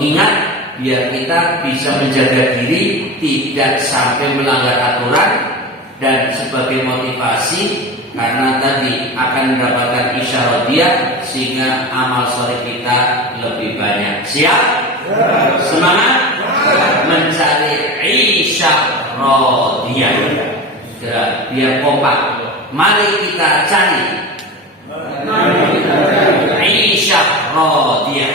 mengingat biar kita bisa menjaga diri tidak sampai melanggar aturan, dan sebagai motivasi karena tadi akan mendapatkan isyarat dia sehingga amal soleh kita lebih banyak. Siap? Semangat mencari isyarat dia. Biar kompak. Mari kita cari isyarat dia.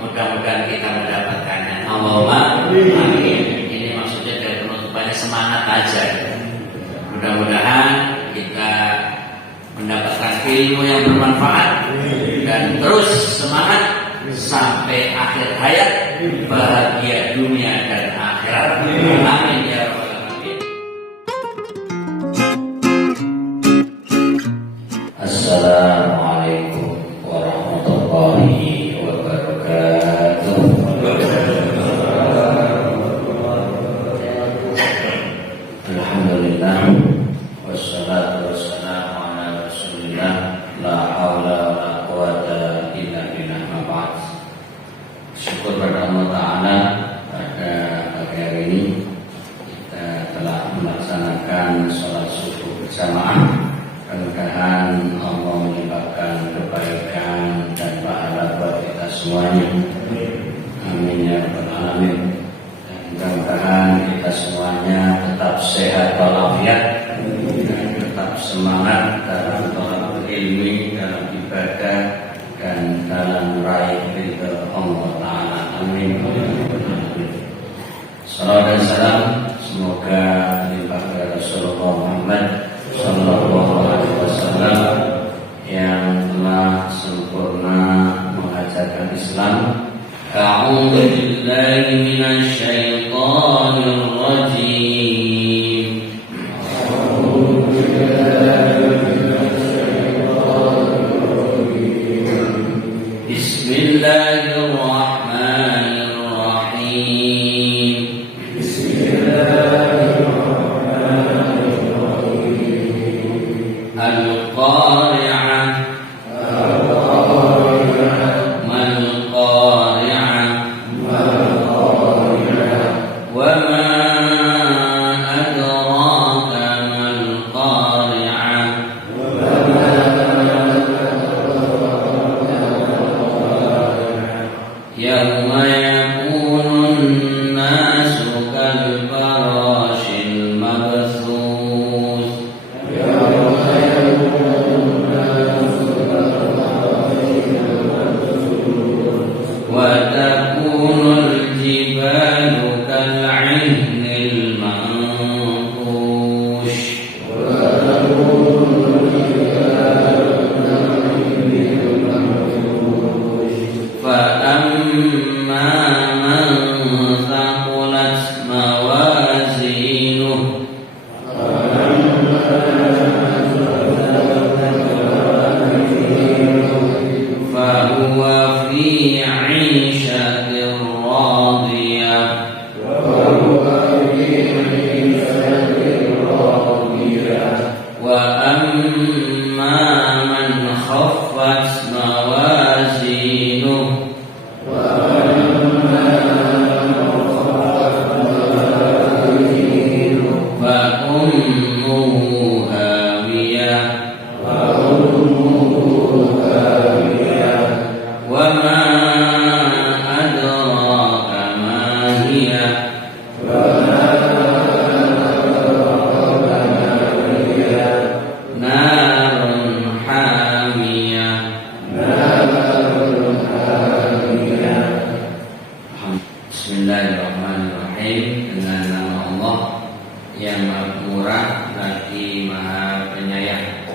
Mudah-mudahan kita mendapatkannya. Allahumma amin. Ini maksudnya dari penutupannya semangat aja. Mudah-mudahan kita mendapatkan ilmu yang bermanfaat dan terus semangat sampai akhir hayat, bahagia dunia dan akhirat. Amin ya rabbal alamin. Assalamualaikum warahmatullahi wabarakatuh. Alhamdulillah, wassalatu wassalamu ala rasulillah, la haula wa la quwata illa billah, ma ba'd. Syukur pada Allah Ta'ala, pada pagi hari ini kita telah melaksanakan sholat subuh berjamaah. Mudah-mudahan Allah menyebabkan kebaikan dan pahala buat kita semuanya. Amin ya rabbal alamin. Mudah-mudahan kita semuanya tetap sehat walafiat dan tetap semangat dalam thalabul ilmi, dalam ibadah dan dalam meraih ridha Allah Ta'ala. Amin. Salawat dan salam semoga limpah kepada Rasulullah Muhammad Sallallahu Alaihi Wasallam yang telah sempurna mengajarkan Islam. A'udzu billahi minasy syaithanir rajim. Bismillahirrahmanirrahim. Al-Qari'ah. Bismillahirrahmanirrahim. Dengan nama Allah yang Maha Murah lagi Maha Penyayang.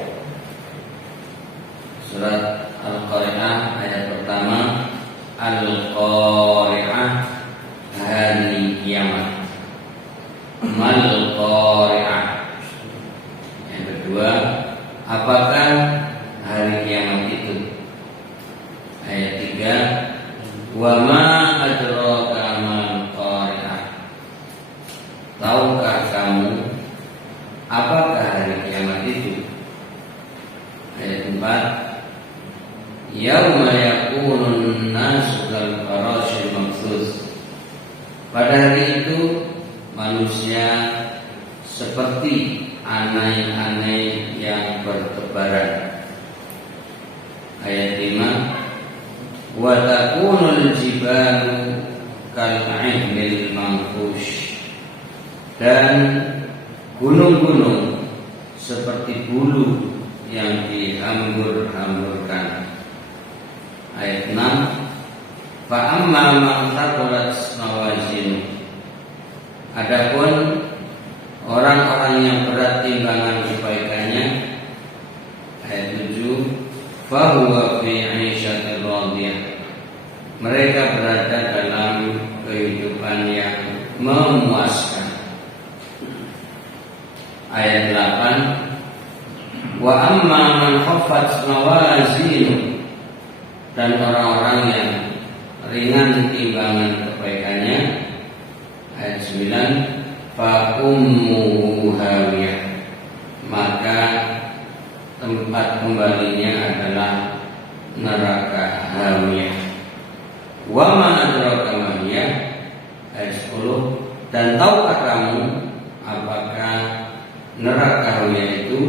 Surat Al-Qari'ah ayat pertama. Al-Qari'ah, hari kiamat. Mal-Qari'ah. Yang kedua, apakah hari kiamat itu? Ayat 3. Wa ma adraka mal-Qari'ah. Tahukah kamu apakah hari kiamat itu? Ayat 4. Yauma yakunun nas wa takunul jibalu kal'ihmil manfush, dan gunung-gunung seperti bulu yang dihambur-hamburkan. Ayat 6, fa amma man thaqulat mawazinu, adapun orang-orang yang berat timbangan kebaikannya. Ayat 7, fa huwa fi 'ishatir radiyah, mereka berada dalam kehidupan yang memuaskan. Ayat 8, wa amma man khaffat mawazinu, dan orang-orang yang ringan timbangan kebaikannya. Ayat 9, fa ummuhu hawiyah, maka tempat kembalinya adalah neraka hawiyah. Wa ma adraka ma hiya. Ayat 10, dan tahukah kamu apakah neraka hawiyah itu?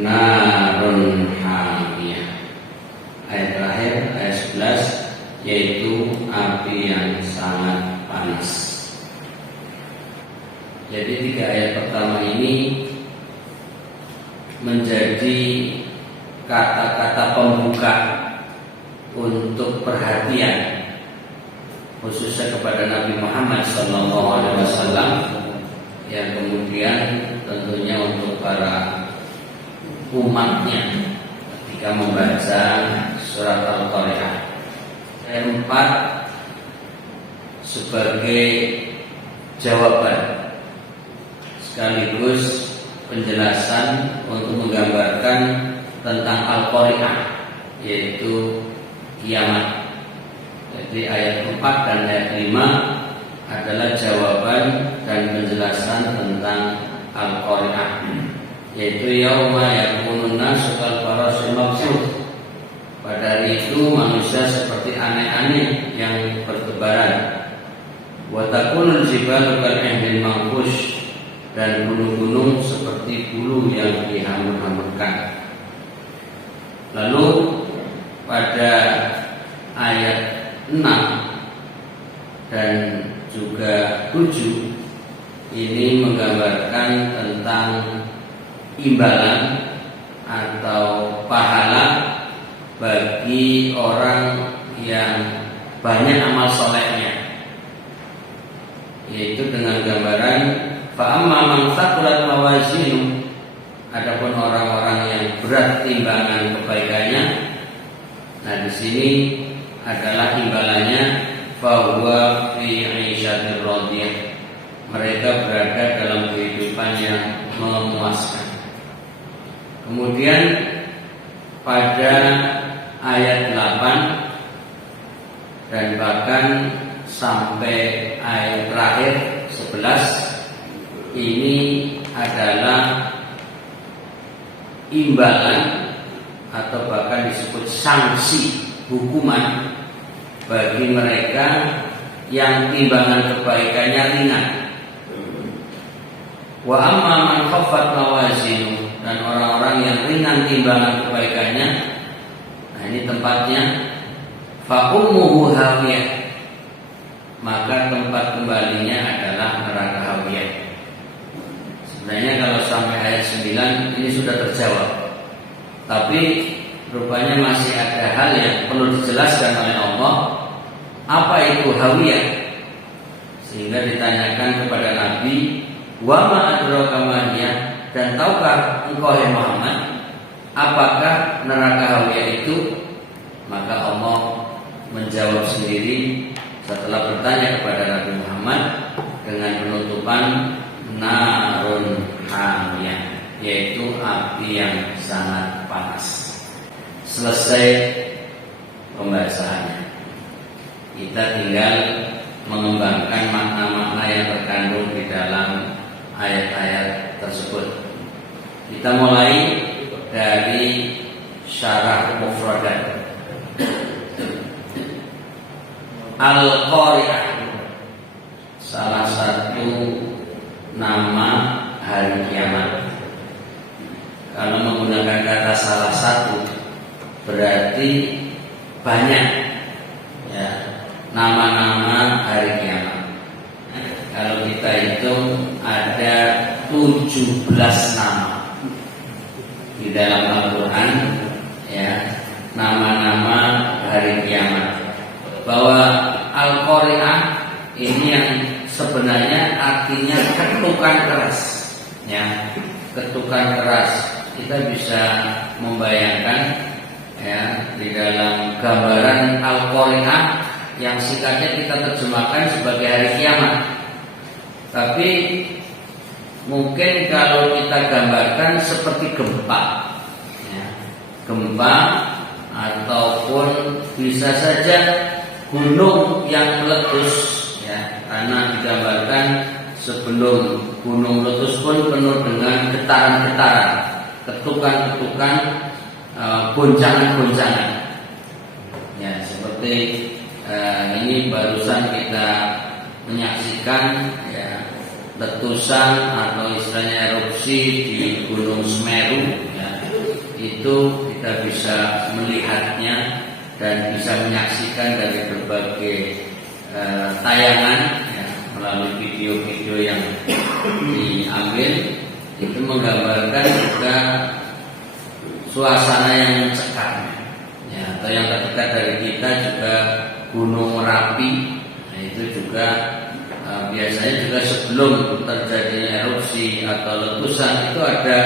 Narun hamiyah. Ayat terakhir, ayat 11, yaitu api yang sangat panas. Jadi 3 ayat pertama ini menjadi kata-kata pembuka untuk perhatian, khususnya kepada Nabi Muhammad SAW, yang kemudian tentunya untuk para umatnya ketika membaca surat Al-Qari'ah. Ayat 4 sebagai jawaban sekaligus penjelasan untuk menggambarkan tentang Al-Qari'ah, yaitu kiamat. Jadi ayat 4 dan ayat 5 adalah jawaban dan penjelasan tentang Al-Qari'ah, yaitu yauma yakunun nasu kal farasil mabsuth. Pada hari itu manusia seperti aneh-aneh yang bertebaran. Wa takunul jibalu kal'ihmil manfush, dan gunung-gunung seperti bulu yang dihambur-hamburkan. Lalu pada ayat 6 dan juga 7 ini menggambarkan tentang imbalan atau pahala bagi orang yang banyak amal solehnya, yaitu dengan gambaran fa amma man thaqulat mawazinu, adapun orang-orang yang berat timbangan kebaikannya. Nah, di sini adalah imbalannya fa huwa fi 'ishatir radiyah, mereka berada dalam kehidupan yang memuaskan. Kemudian pada ayat 8 dan bahkan sampai ayat terakhir 11 ini adalah imbalan atau bahkan disebut sanksi hukuman bagi mereka yang timbangan kebaikannya ringan. Wa amma man khaffat mawazinu, dan orang-orang yang ringan timbangan kebaikannya. Nah, ini tempatnya fa ummuhu hawiyah, maka tempat kembalinya adalah neraka hawiyah. Sebenarnya kalau sampai ayat 9 ini sudah terjawab, tapi rupanya masih ada hal yang perlu dijelaskan oleh Allah. Apa itu hawiyah? Sehingga ditanyakan kepada Nabi, wa ma adraka ma hiya, dan tahukah engkau hai Muhammad apakah neraka hawiyah itu? Maka Allah menjawab sendiri setelah bertanya kepada Nabi Muhammad dengan penutupan narun hamiyah, yaitu api yang sangat panas. Selesai pembahasannya. Kita tinggal mengembangkan makna-makna yang terkandung di dalam ayat-ayat tersebut. Kita mulai dari syarah mufradat. Al-Qari'ah, salah satu nama hari kiamat. Kalau menggunakan kata salah satu, berarti banyak ya nama-nama hari kiamat. Kalau kita hitung ada 17 nama di dalam Al-Quran ya, nama-nama hari kiamat. Bahwa Al-Qari'ah ini yang sebenarnya artinya ketukan keras ya, ketukan keras. Kita bisa membayangkan ya di dalam gambaran Al-Qari'ah yang singkatnya kita terjemahkan sebagai hari kiamat. Tapi mungkin kalau kita gambarkan seperti gempa ya, gempa ataupun bisa saja gunung yang meletus ya, karena digambarkan sebelum gunung meletus pun penuh dengan getaran-getaran, ketukan-ketukan, goncangan-goncangan ya, seperti ini barusan kita menyaksikan ya, letusan atau istilahnya erupsi di Gunung Semeru ya, itu kita bisa melihatnya dan bisa menyaksikan dari berbagai tayangan ya, melalui video-video yang diambil. Itu menggambarkan juga suasana yang mencekam ya, atau yang terdekat dari kita juga Gunung Merapi. Nah, itu juga biasanya juga sebelum terjadinya erupsi atau letusan itu ada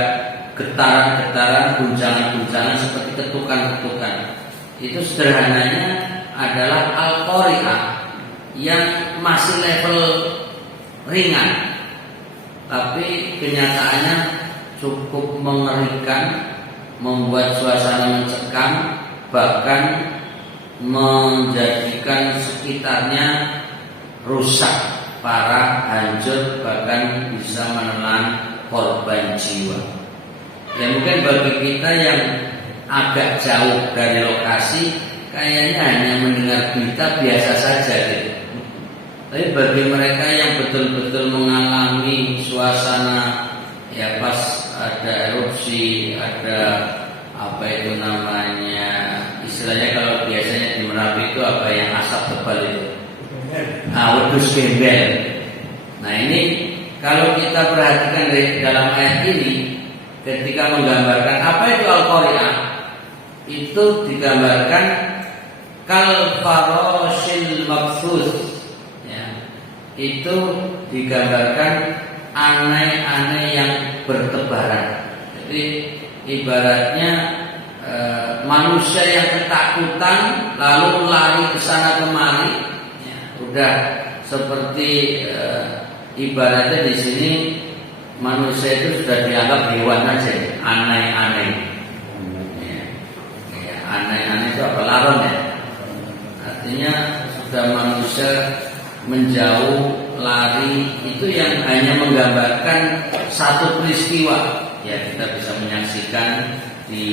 getaran-getaran, guncangan-guncangan seperti ketukan-ketukan. Itu sederhananya adalah Al-Qari'ah yang masih level ringan, tapi kenyataannya cukup mengerikan, membuat suasana mencekam, bahkan menjadikan sekitarnya rusak, parah, hancur, bahkan bisa menelan korban jiwa. Ya mungkin bagi kita yang agak jauh dari lokasi kayaknya hanya mendengar berita biasa saja gitu. Tapi bagi mereka yang betul-betul mengalami suasana ya pas ada erupsi, ada apa itu namanya, istilahnya kalau biasanya di Merapi itu apa yang asap tebal itu, wedhus gembel. Nah ini kalau kita perhatikan dari dalam ayat ini, ketika menggambarkan apa itu Al-Qari'ah, itu digambarkan kal faroshil mabthus ya, itu digambarkan aneh-aneh yang bertebaran. Jadi ibaratnya manusia yang ketakutan lalu lari ke sana kemari ya, udah seperti ibaratnya di sini manusia itu sudah dianggap hewan saja, aneh-aneh. Aneh-aneh itu apa? Laron ya. Artinya sudah manusia menjauh, lari. Itu yang hanya menggambarkan satu peristiwa. Ya kita bisa menyaksikan di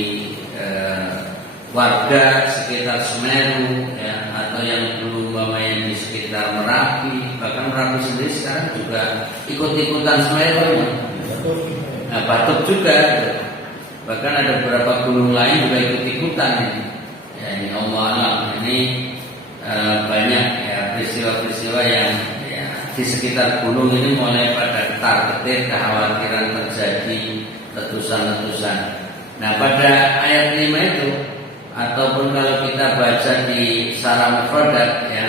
warga sekitar Semeru ya, atau yang dulu umpamanya di sekitar Merapi. Bahkan Merapi sendiri sekarang juga ikut-ikutan Semeru. Nah, Batuk juga. Bahkan ada beberapa gunung lain juga ikut-ikutan ini. Ya, ini Allah ini banyak ya peristiwa-peristiwa yang ya, di sekitar gunung ini mulai pada ketar-ketir, kekhawatiran terjadi letusan-letusan. Nah pada ayat 5 itu, ataupun kalau kita baca di Syarah Mufradat ya,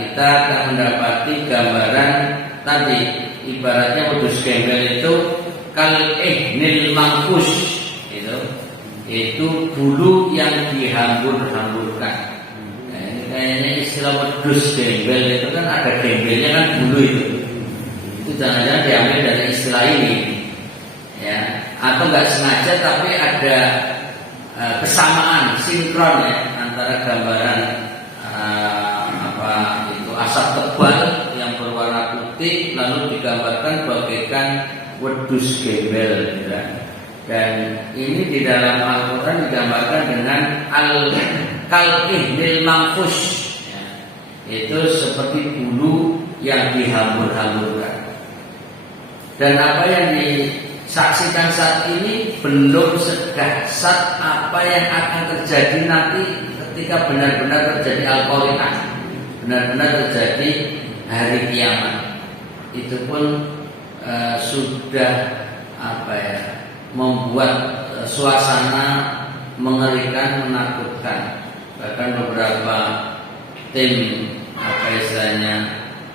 kita akan mendapati gambaran tadi ibaratnya wedhus gembel itu kal ihnil mangkus, itu bulu yang dihambur-hamburkan. Nah, ini kayaknya istilah wedhus gembel itu kan ada gembelnya kan bulu itu jangan-jangan diambil dari istilah ini ya, atau nggak sengaja tapi ada kesamaan sinkron ya antara gambaran asap tebal yang berwarna putih lalu digambarkan bagaikan wedhus gembel ya. Dan ini di dalam Al-Quran digambarkan dengan al-ihnil mangfus ya. Itu seperti bulu yang dihambur-hamburkan. Dan apa yang disaksikan saat ini belum sedahsyat apa yang akan terjadi nanti ketika benar-benar terjadi al-qari'ah, benar-benar terjadi hari kiamat. Itu pun sudah membuat suasana mengerikan, menakutkan. Bahkan beberapa tim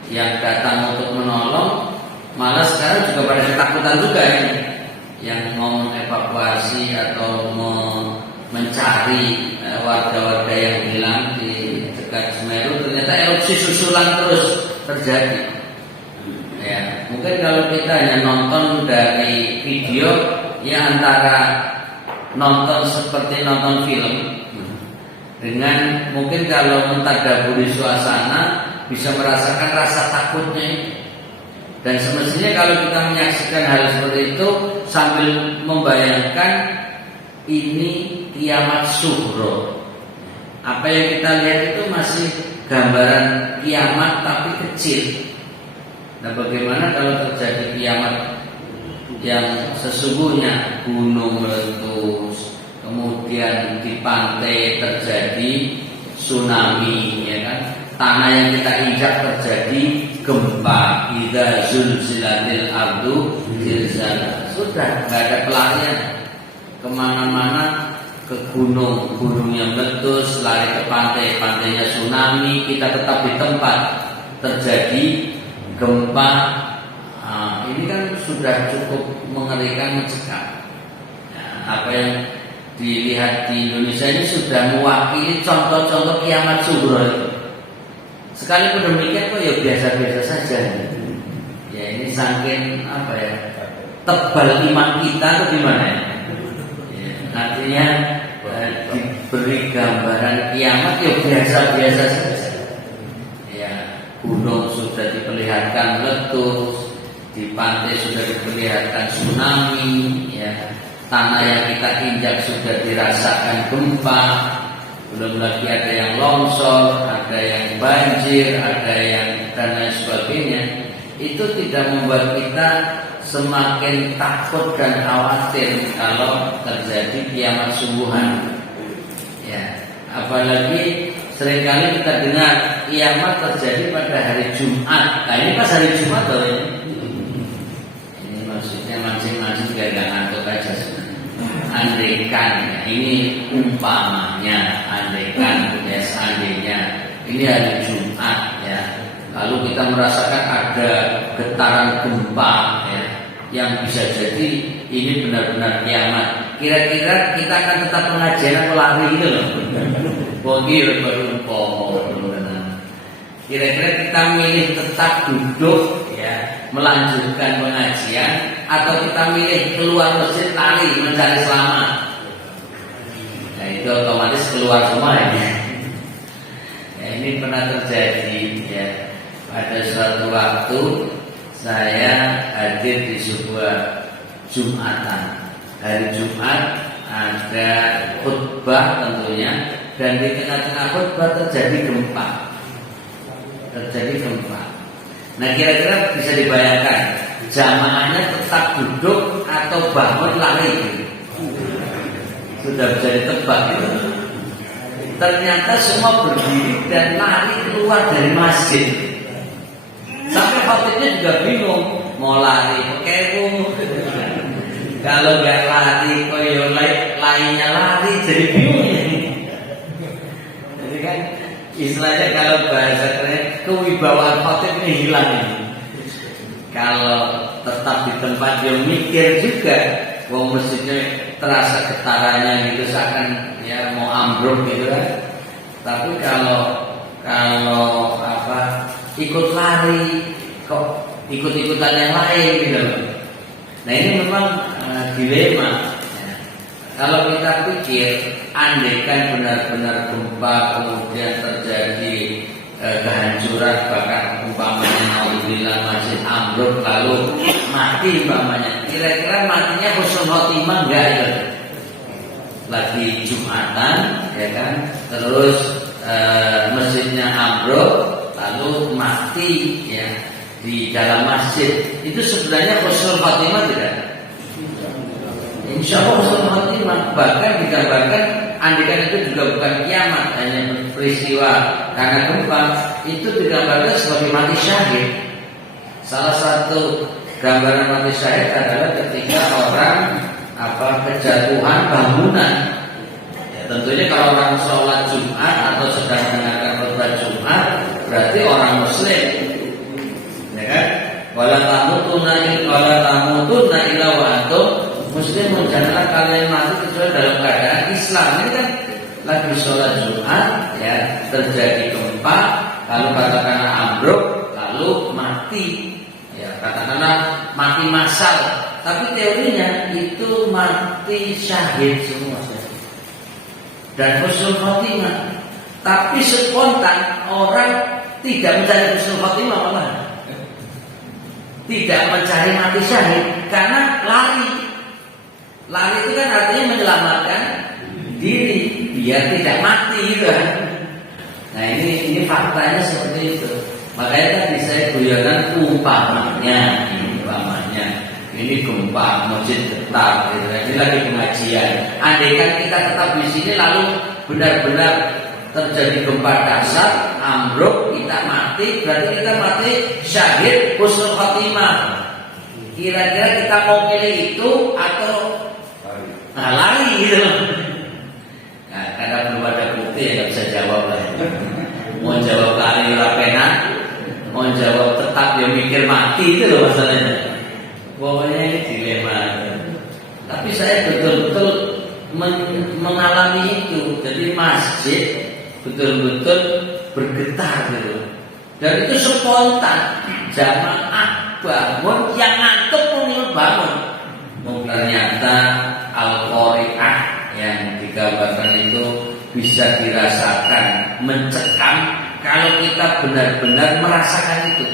yang datang untuk menolong malah sekarang juga pada ketakutan juga ini, yang mau mengevakuasi atau mencari warga-warga yang hilang di dekat Semeru. Ternyata erupsi susulan terus terjadi. Ya, mungkin kalau kita hanya nonton dari video, ya antara nonton seperti nonton film, dengan mungkin kalau mentadaburi suasana bisa merasakan rasa takutnya itu. Dan semestinya kalau kita menyaksikan hal seperti itu sambil membayangkan ini kiamat sughra. Apa yang kita lihat itu masih gambaran kiamat tapi kecil. Nah, bagaimana kalau terjadi kiamat yang sesungguhnya, gunung meletus, kemudian di pantai terjadi tsunami, ya kan? Tanah yang kita injak terjadi gempa, idza zulzilatil ardu zilzalaha. Sudah nggak ada pelarian kemana-mana, ke gunung, gunungnya meletus, lari ke pantai, pantainya tsunami, kita tetap di tempat, terjadi gempa. Ini kan sudah cukup mengerikan, mencekam. Apa yang dilihat di Indonesia ini sudah mewakili contoh-contoh kiamat sughra itu. Sekalipun demikian kok ya biasa-biasa saja. Ya ini saking tebal iman kita tuh gimana ya? Artinya diberi gambaran kiamat ya biasa-biasa saja. Ya, gunung sudah diperlihatkan meletus, di pantai sudah diperlihatkan tsunami, ya. Tanah yang kita injak sudah dirasakan gempa. Belum lagi ada yang longsor, ada yang banjir, ada yang dan lain sebagainya. Itu tidak membuat kita semakin takut dan khawatir kalau terjadi kiamat sungguhan. Ya, apalagi seringkali kita dengar kiamat terjadi pada hari Jumat. Nah, ini pas hari Jumat loh ini. Ini maksudnya mancing-mancing gak ngantuk aja sebenarnya. Andaikan, ya, ini umpamanya, andaikan, ya, seandainya ini hari Jumat, ya, lalu kita merasakan ada getaran gempa, ya, yang bisa jadi ini benar-benar kiamat. Kira-kira kita akan tetap pengajian atau lari gitu loh. Bogir baru kira-kira kita milih tetap duduk, ya, melanjutkan pengajian, atau kita milih keluar masjid lari mencari selamat. Nah itu otomatis keluar semua ya. Ya ini pernah terjadi, ya. Pada suatu waktu saya hadir di sebuah Jumatan. Hari Jumat ada khutbah tentunya, dan di tengah-tengah khutbah terjadi gempa. Nah kira-kira bisa dibayangkan jamaahnya tetap duduk atau bangun lari? Sudah bisa ditebak gitu. Ternyata semua berdiri dan lari keluar dari masjid. Sampai khotibnya juga bingung, mau lari pakai kalau nggak lari koyo lainnya lari, jadi bingung ya. Jadi kan istilahnya kalau bahasa keren, kewibawaan khotib ini hilang ini. Kalau tetap di tempat dia mikir juga, wong masjidnya terasa getarannya gitu, seakan ya mau ambruk gitu kan. Tapi kalau ikut lari kok ikut-ikutan yang lain gitu. Nah ini memang dilema. Ya. Kalau kita pikir, andaikan benar-benar gempa kemudian terjadi kehancuran, bahkan umpamanya alhamdulillah masjid ambruk lalu mati umpamanya, kira-kira matinya husnul khotimah enggak ya? Lagi Jumatan, ya kan? Terus masjidnya ambruk lalu mati, ya, di dalam masjid. Itu sebenarnya husnul khotimah tidak? Insya Allah husnul khotimah. Bahkan digambarkan Andikan itu juga bukan kiamat, hanya peristiwa karena gempa, itu digambarkan sebagai mati syahid. Salah satu gambaran mati syahid adalah ketika orang kejatuhan bangunan. Ya, tentunya kalau orang sholat Jumat atau sedang mendengarkan khutbah Jumat, berarti orang Muslim, ya kan? Wala tamutunna illa wa antum muslimun. Janganlah kalian mati kecuali dalam keadaan Islam. Ini kan lagi sholat Jumat, ya, terjadi gempa, lalu katakanlah ambruk, lalu mati, ya, katakanlah mati massal. Tapi teorinya itu mati syahid semua, dan husnul khotimah. Tapi spontan orang tidak mencari husnul khotimah, malah tidak mencari mati syahid karena lari. Lari itu kan artinya menyelamatkan diri biar tidak mati, gitu kan. Nah ini faktanya seperti itu. Makanya tadi saya guyonan umpamanya. Ini gempa, masjid getar, gitu kan. Ini lagi pengajian. Andai kan kita tetap di sini lalu benar-benar terjadi gempa dasar, ambruk, kita mati, berarti kita mati syahid husnul khotimah. Kira-kira kita mau pilih itu atau lari gitu? Nah, karena belum ada bukti ya nggak bisa jawab lah. Mau jawab lari rapena, mau jawab tetap dia mikir mati, itu loh masalahnya. Pokoknya ini dilema. Tapi saya betul-betul mengalami itu. Jadi masjid betul-betul bergetar gitu. Dan itu spontan. Jamaah bangun, yang ngantuk pun ikut bangun. Ternyata Al-Qari'ah yang digambarkan itu bisa dirasakan, mencekam kalau kita benar-benar merasakan itu.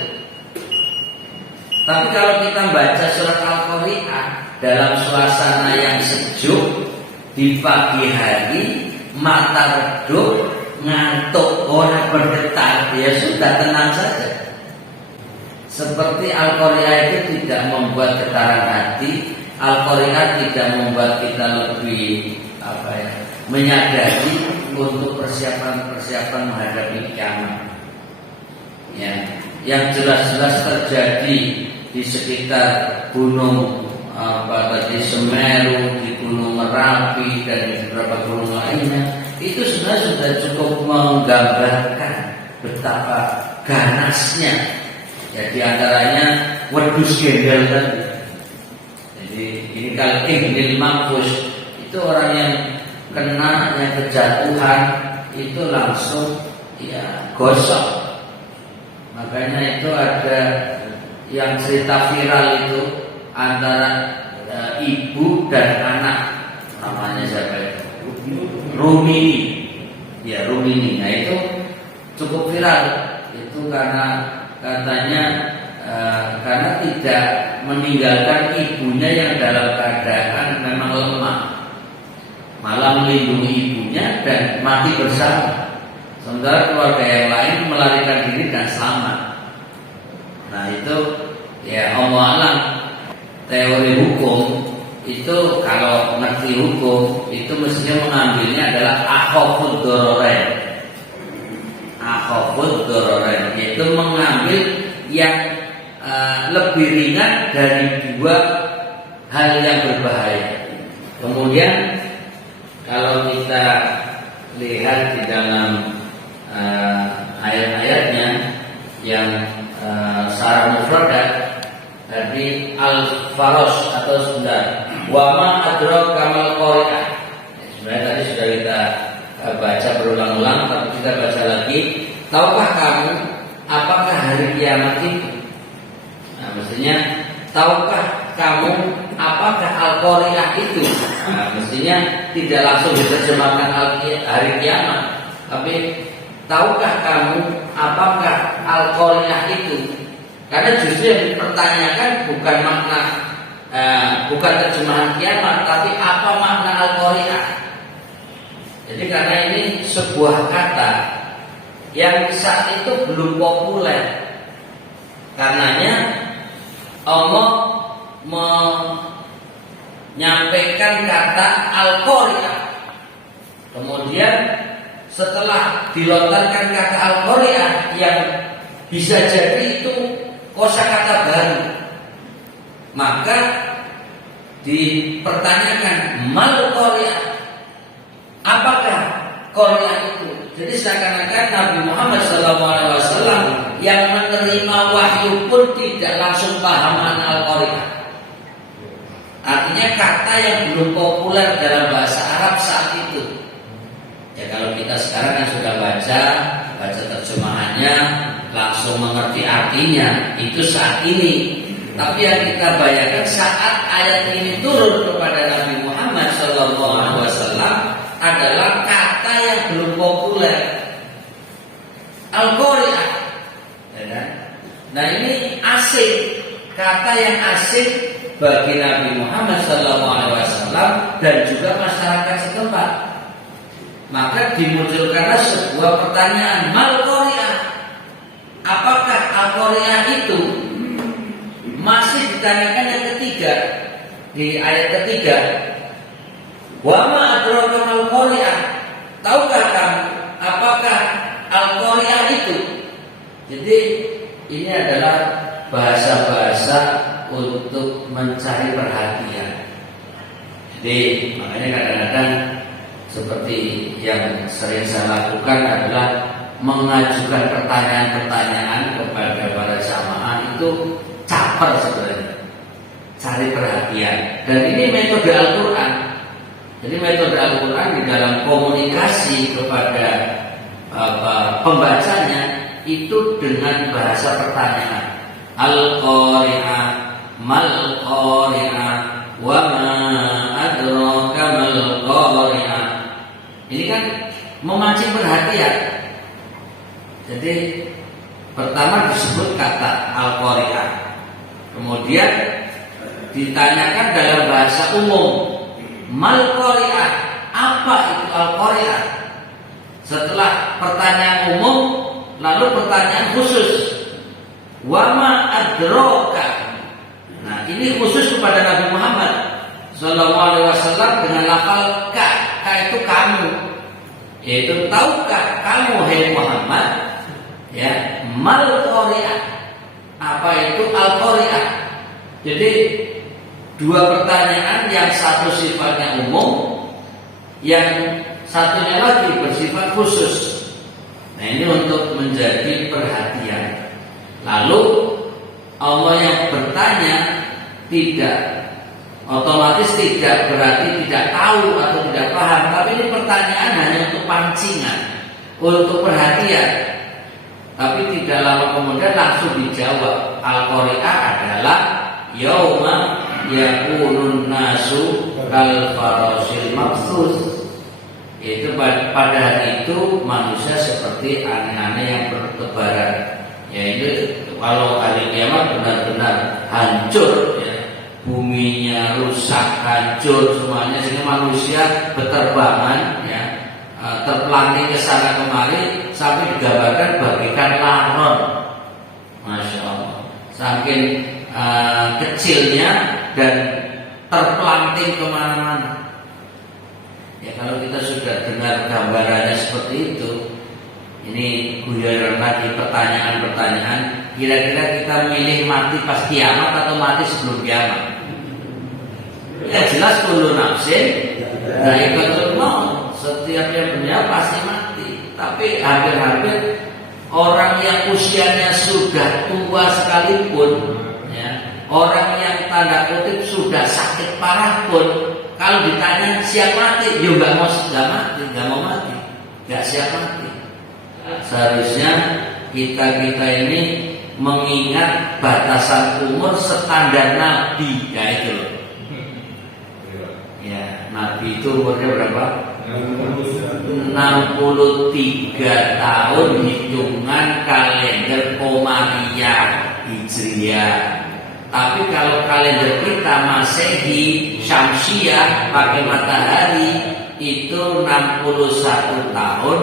Tapi kalau kita baca surat Al-Qari'ah dalam suasana yang sejuk di pagi hari, mata redup, ngantuk, orang bergetar, ya sudah, tenang saja. Seperti Al-Qari'ah itu tidak membuat getaran hati, Al-Qari'ah tidak membuat kita lebih menyadari untuk persiapan menghadapi kiamat. Ya, yang jelas-jelas terjadi di sekitar gunung Semeru, di Gunung Merapi dan di beberapa gunung lainnya, itu sebenarnya sudah cukup menggambarkan betapa ganasnya. Ya, di antaranya wedus gendel tadi. Jadi ini kalau Ibnul Mafus itu orang yang kena, yang kejatuhan itu langsung ya gosok. Makanya itu ada yang cerita viral itu antara ibu dan anak, namanya siapa itu? Rumini. Ya, Rumini. Nah itu cukup viral. Itu karena katanya karena tidak meninggalkan ibunya yang dalam keadaan memang lemah, malah melindungi ibunya dan mati bersama. Sementara keluarga yang lain melarikan diri dan selamat. Nah itu ya Allah alam. Teori hukum itu kalau ngerti hukum itu mestinya mengambilnya adalah akhafud dororen. Akhafud dororen yaitu mengambil yang lebih ringan dari dua hal yang berbahaya. Kemudian kalau kita lihat di dalam ayat-ayatnya yang secara mufradat dari al-faros atau sebentar wa ma adraka mal qari'ah. Sebenarnya tadi sudah kita baca berulang-ulang, tapi kita baca lagi. Tahukah kamu apakah hari kiamat itu? Nah, mestinya tahukah kamu apakah al-qari'ah itu? Nah, mestinya tidak langsung diterjemahkan hari kiamat, tapi tahukah kamu apakah al-qari'ah itu? Karena justru yang dipertanyakan bukan makna, bukan terjemahan kiamat, tapi apa makna al-qari'ah. Jadi karena ini sebuah kata yang saat itu belum populer, karenanya Allah menyampaikan kata al-qari'ah. Kemudian setelah dilontarkan kata Al-Qari'ah yang bisa jadi itu kosakata baru, maka dipertanyakan mal Qari'ah, apakah Qari'ah itu? Jadi seakan-akan Nabi Muhammad SAW yang menerima wahyu pun tidak langsung paham makna Al-Qari'ah. Artinya kata yang belum populer dalam bahasa Arab saat itu. Ya kalau kita sekarang yang sudah baca terjemahannya, langsung mengerti artinya, itu saat ini. Tapi yang kita bayangkan saat ayat ini turun kepada Nabi Muhammad SAW adalah kata yang belum populer, Al-Qari'ah. Ya kan? Nah ini asing, kata yang asing bagi Nabi Muhammad SAW dan juga masyarakat setempat. Maka dimunculkanlah sebuah pertanyaan, mal Qari'ah, apakah Al-Qari'ah itu? Masih ditanyakan yang ketiga, di ayat ketiga, wa ma adraka mal Qari'ah, tahukah kamu apakah Al-Qari'ah itu? Jadi ini adalah bahasa-bahasa untuk mencari perhatian. Jadi makanya kadang-kadang seperti yang sering saya lakukan adalah mengajukan pertanyaan-pertanyaan kepada para jamaah, itu caper sebenarnya, cari perhatian. Dan ini metode Al-Quran. Jadi metode Al-Quran di dalam komunikasi kepada pembacanya itu dengan bahasa pertanyaan. Al-Qari'ah, mal Qari'ah, wa ma adraka mal Qari'ah. Ini kan memancing perhatian. Jadi pertama disebut kata Al-Qari'ah, kemudian ditanyakan dalam bahasa umum, mal Qari'ah, apa itu Al-Qari'ah? Setelah pertanyaan umum, lalu pertanyaan khusus, wa ma adraka. Nah ini khusus kepada Nabi Muhammad SAW dengan lafal ka. Ka itu kamu, yaitu tahukah kamu hai Muhammad, ya, mal Qari'ah, apa itu Al-Qari'ah? Jadi dua pertanyaan, yang satu sifatnya umum, yang satunya lagi bersifat khusus. Nah ini untuk menjadi perhatian. Lalu Allah yang bertanya tidak otomatis tidak berarti tidak tahu atau tidak paham, tapi ini pertanyaan hanya untuk pancingan, untuk perhatian. Tapi tidak lama kemudian langsung dijawab. Al-Qari'ah adalah yauma yakunun nasu kal farasil mabsus. Itu pada hari itu manusia seperti aneh-aneh yang bertebaran. Yaitu kalau hari kiamat benar-benar hancur, ya, buminya rusak, hancur semuanya, sehingga manusia berterbangan, ya, terpelanting ke sana kemari sampai digambarkan bagaikan laron. Masya Allah, saking kecilnya dan terpelanting kemana-mana. Ya kalau kita sudah dengar gambarannya seperti itu, ini guyonan lagi, pertanyaan-pertanyaan. Kira-kira kita milih mati pas kiamat atau mati sebelum kiamat? Ya jelas kullu nafsin dha'iqatul maut. Setiap yang punya pasti mati. Tapi hampir-hampir orang yang usianya sudah tua sekalipun, ya, orang yang tanda kutip sudah sakit parah pun, kalau ditanya siap mati, ya nggak mau mati, nggak siap mati. Seharusnya kita ini mengingat batasan umur standar Nabi, ya itu loh. Ya, Nabi itu umurnya berapa? 63 tahun hitungan kalender Komariah Hijriah. Tapi kalau kalender kita Masehi Syamsiah pakai matahari itu 61 tahun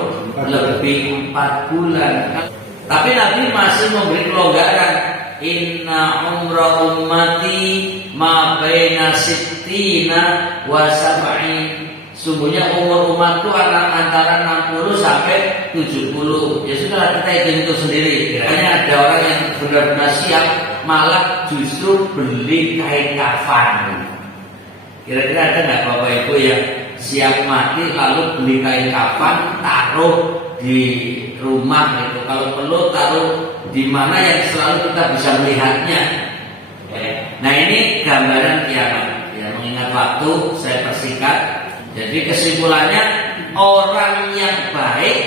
lebih 4 bulan. Tapi Nabi masih memberi kelonggaran. Inna umra ummati ma baina sittina wa sab'in. Sungguhnya umur umat itu antara 60 sampai 70. Ya sudah, kita hitung itu sendiri. Kira-kira ada orang yang benar-benar siap malah justru beli kain kafan. Kira-kira ada nggak Bapak Ibu yang siap mati lalu beli kain kafan taruh di rumah gitu? Kalau perlu taruh di mana yang selalu kita bisa melihatnya. Nah, ini gambaran kiamat. Ya, mengingat waktu saya persingkat. Jadi kesimpulannya, orang yang baik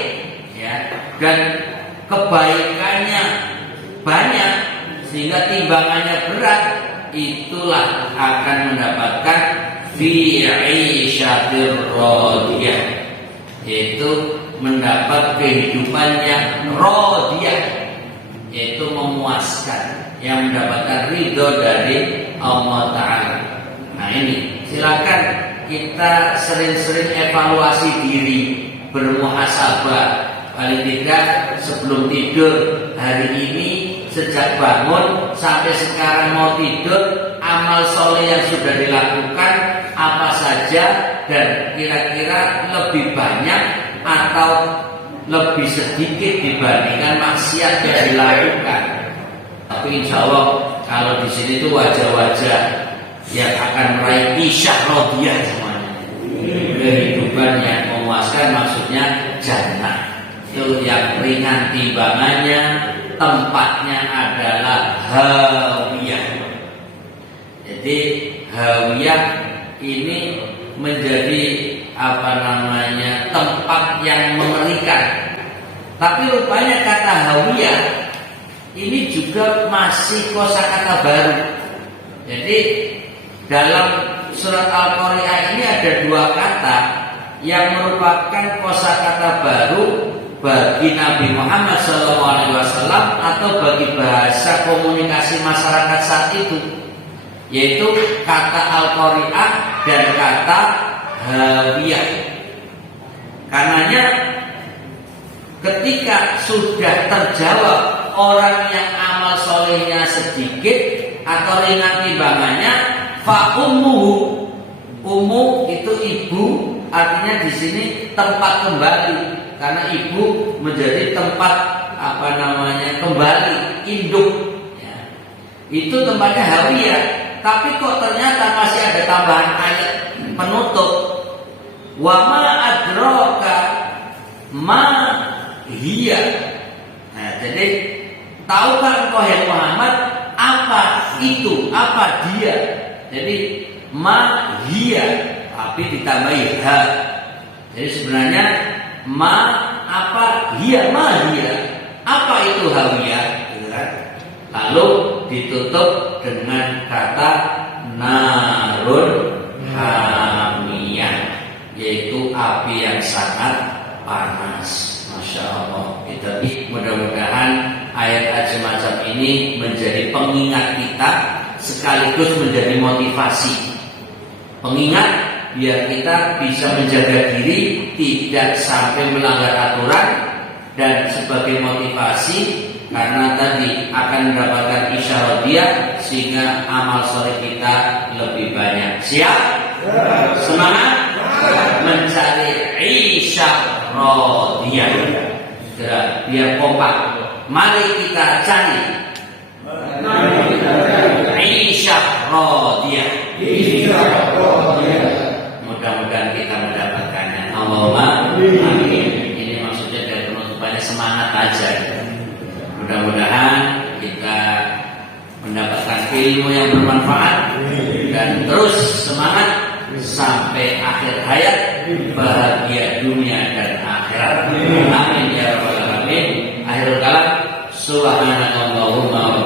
ya dan kebaikannya banyak sehingga timbangannya berat, itulah akan mendapatkan fi 'isyatir radiyah, yaitu mendapat kehidupan yang radiyah, yaitu memuaskan, yang mendapatkan ridho dari Allah Ta'ala. Nah, ini silakan kita sering-sering evaluasi diri, bermuhasabah. Paling tidak sebelum tidur hari ini, sejak bangun sampai sekarang mau tidur, amal soleh yang sudah dilakukan apa saja, dan kira-kira lebih banyak atau lebih sedikit dibandingkan maksiat yang dilakukan. Tapi insya Allah kalau di sini tuh wajah-wajah yang akan meraih isyah radiyah semuanya, kehidupan yang memuaskan, maksudnya jannah. Itu yang ringan timbangannya, tempatnya adalah hawiyah. Jadi hawiyah ini menjadi tempat yang mengerikan. Tapi rupanya kata hawiyah ini juga masih kosakata baru. Jadi dalam surat Al-Qari'ah ini ada dua kata yang merupakan kosakata baru bagi Nabi Muhammad SAW atau bagi bahasa komunikasi masyarakat saat itu, yaitu kata Al-Qari'ah dan kata hawiyah. Karenanya ketika sudah terjawab orang yang amal solehnya sedikit atau ringan timbangannya, fa ummuhu, ummu itu ibu, artinya di sini tempat kembali, karena ibu menjadi tempat kembali, induk ya. Itu tempatnya hawiyah. Tapi kok ternyata masih ada tambahan ayat penutup, wa ma adraka ma hiya. Nah, jadi tahukah engkau ya Muhammad apa itu, apa dia? Jadi ma hiya tapi ditambahi ha. Jadi sebenarnya ma apa, hiya ma hiya, apa itu hawiyah, lalu ditutup dengan kata narun hamiyah, yaitu api yang sangat panas. Masya Allah. Tapi mudah-mudahan ayat semacam ini menjadi pengingat kita, sekaligus menjadi motivasi. Pengingat biar kita bisa menjaga diri tidak sampai melanggar aturan, dan sebagai motivasi karena tadi akan mendapatkan isyah radiyah sehingga amal soleh kita lebih banyak. Siap? Semangat mencari isyah radiyah. Biar kompak. Mari kita cari isyah radiyah. Mudah-mudahan kita mendapatkannya. Allahumma amin. Ini maksudnya dari penutupannya semangat aja. Mudah-mudahan kita mendapatkan ilmu yang bermanfaat dan terus semangat sampai akhir hayat, bahagia dunia dan akhirat. Amin ya rabbal alamin. Akhirul kalam, subhanakallahumma wa